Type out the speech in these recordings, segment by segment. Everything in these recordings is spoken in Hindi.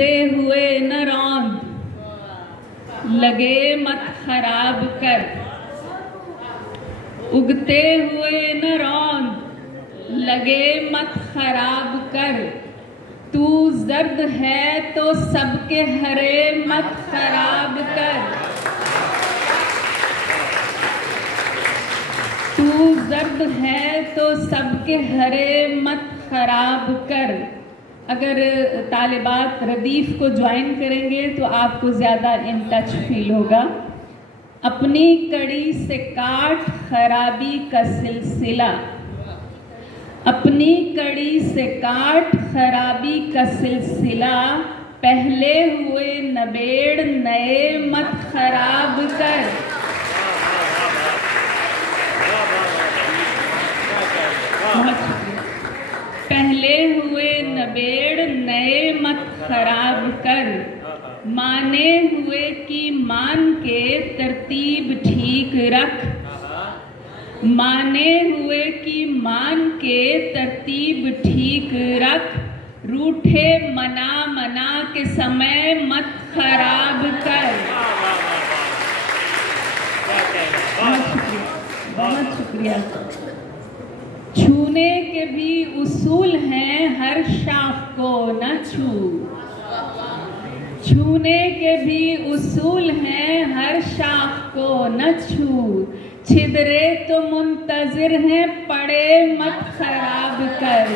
उगते हुए न रौंद, लगे मत खराब कर। उगते हुए न रौंद, लगे मत खराब कर। तू जर्द है तो सबके हरे मत खराब कर। तू जर्द है तो सबके हरे मत खराब कर। अगर तालिबात रदीफ को ज्वाइन करेंगे तो आपको ज़्यादा इन टच फील होगा। अपनी कड़ी से काट खराबी का सिलसिला, अपनी कड़ी से काट खराबी का सिलसिला। पहले हुए नबेड़ नए मत खराब कर। पहले हुए नबेड़ नए मत खराब कर। माने हुए की मान के तरतीब ठीक रख। माने हुए की मान के तरतीब ठीक रख। रूठे मना मना के समय मत खराब कर। बहुत शुक्रिया। छूने के भी उसूल हैं, हर शाख को न छू। छूने के भी उसूल हैं, हर शाख को न छू। छिदरे तो मुंतजिर हैं, पड़े मत खराब कर।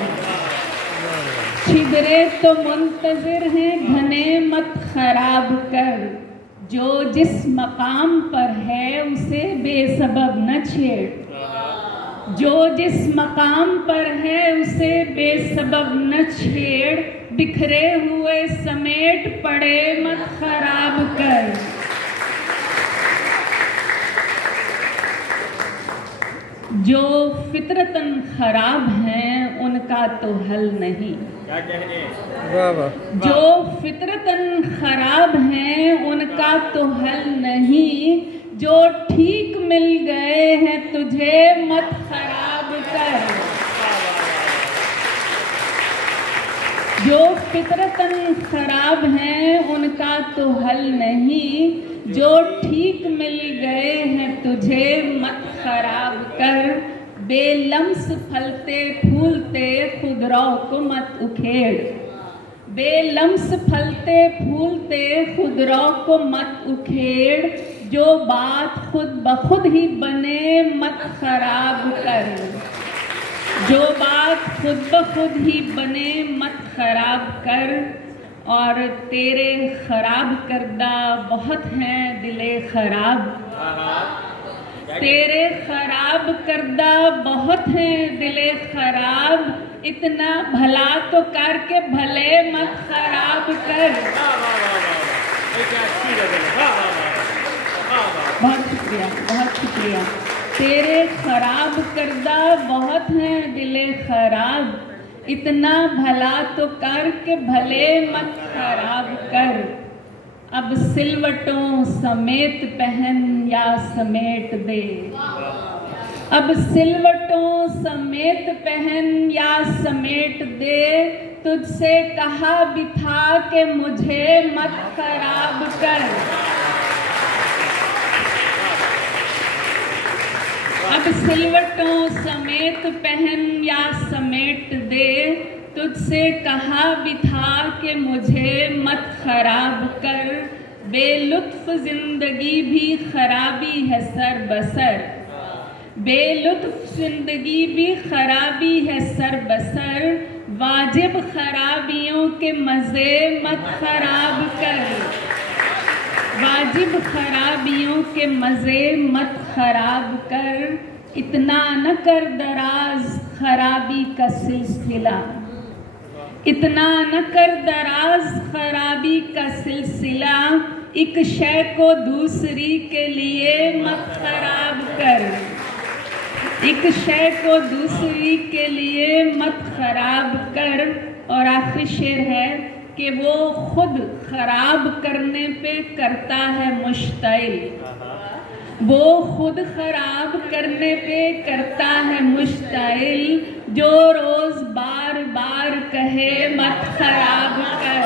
छिदरे तो मुंतजिर हैं, घने मत खराब कर। जो जिस मकाम पर है उसे बेसबब न छेड़। जो जिस मकाम पर है उसे बेसबब न छेड़। बिखरे हुए समेट पड़े मत खराब कर। जो फितरतन खराब हैं उनका तो हल नहीं। जो फितरतन खराब हैं उनका तो हल नहीं। जो ठीक मिल गए हैं तुझे मत खराब कर। जो फितरतन खराब हैं उनका तो हल नहीं। जो ठीक मिल गए हैं तुझे मत खराब कर। बेलम्स फलते फूलते खुदरौ को मत उखेड़। बेलम्स फलते फूलते खुदरौ को मत उखेड़। जो बात खुद बखुद ही बने मत खराब कर। जो बात खुद बखुद ही बने मत खराब कर। और तेरे खराब करदा बहुत हैं दिले खराब। तेरे खराब करदा बहुत हैं दिले खराब। इतना भला तो करके भले मत खराब कर। बहुत शुक्रिया, बहुत शुक्रिया। तेरे खराब करदा बहुत हैं दिले खराब। इतना भला तो करके भले मत खराब कर। अब सिलवटों समेत पहन या समेट दे। अब सिलवटों समेत पहन या समेट दे। तुझसे कहा भी था कि मुझे मत खराब कर। अब सिलवटों समेत पहन या समेट दे। तुझसे कहा भी था कि मुझे मत खराब कर। बेलुत्फ जिंदगी भी खराबी है सर बसर। बेलुत्फ जिंदगी भी खराबी है सर बसर। वाजिब खराबियों के मजे मत खराब कर। वाजिब खराबियों के मजे मत खराब कर। इतना न कर दराज खराबी का सिलसिला। इतना न कर दराज खराबी का सिलसिला। एक शय को दूसरी के लिए मत खराब कर। एक शय को दूसरी के लिए मत खराब कर। और आखिरी शेर है कि वो खुद खराब करने पे करता है मुश्तइल। वो खुद खराब करने पे करता है मुश्तइल। जो रोज बार बार कहे मत खराब कर।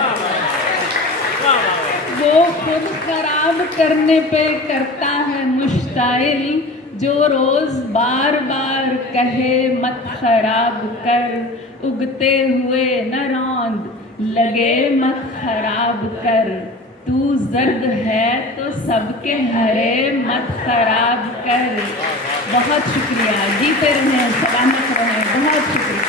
जो खुद खराब करने पे करता है मुश्ताइल, जो रोज बार बार कहे मत खराब कर, उगते हुए न रौंद लगे मत खराब कर, तू जर्द है तो सबके हरे मत खराब कर। बहुत शुक्रिया, जीते रहें, सलामत रहें, बहुत शुक्रिया।